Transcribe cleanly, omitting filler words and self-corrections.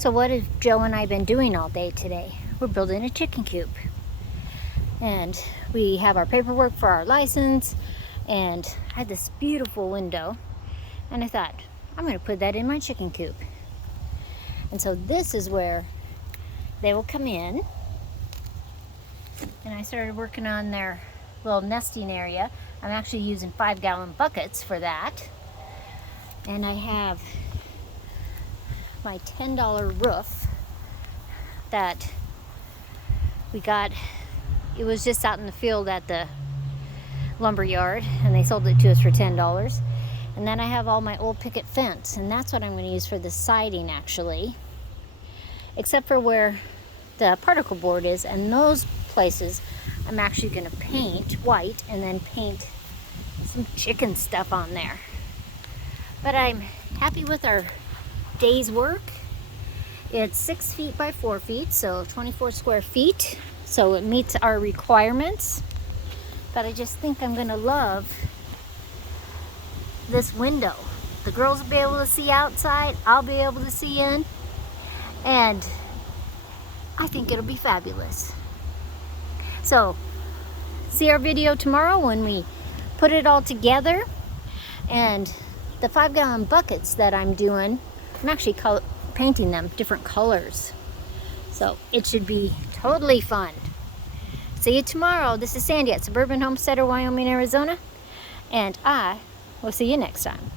So what have Joe and I been doing all day today? We're building a chicken coop. And we have our paperwork for our license, and I had this beautiful window, and I thought, I'm going to put that in my chicken coop. And so this is where they will come in, and I started working on their little nesting area. I'm actually using 5-gallon buckets for that. And I have my $10 roof that we got. It was just out in the field at the lumber yard, and they sold it to us for $10. And then I have all my old picket fence, and that's what I'm going to use for the siding, actually, except for where the particle board is, and those places I'm actually going to paint white and then paint some chicken stuff on there. But I'm happy with our day's work. It's 6 feet by 4 feet, so 24 square feet, so it meets our requirements. But I just think I'm going to love this window. The girls will be able to see outside, I'll be able to see in, and I think it'll be fabulous. So, see our video tomorrow when we put it all together. And the 5-gallon buckets that I'm doing, I'm actually painting them different colors. So, it should be totally fun. See you tomorrow. This is Sandy at Suburban Homesteader, Wyoming, Arizona. And I will see you next time.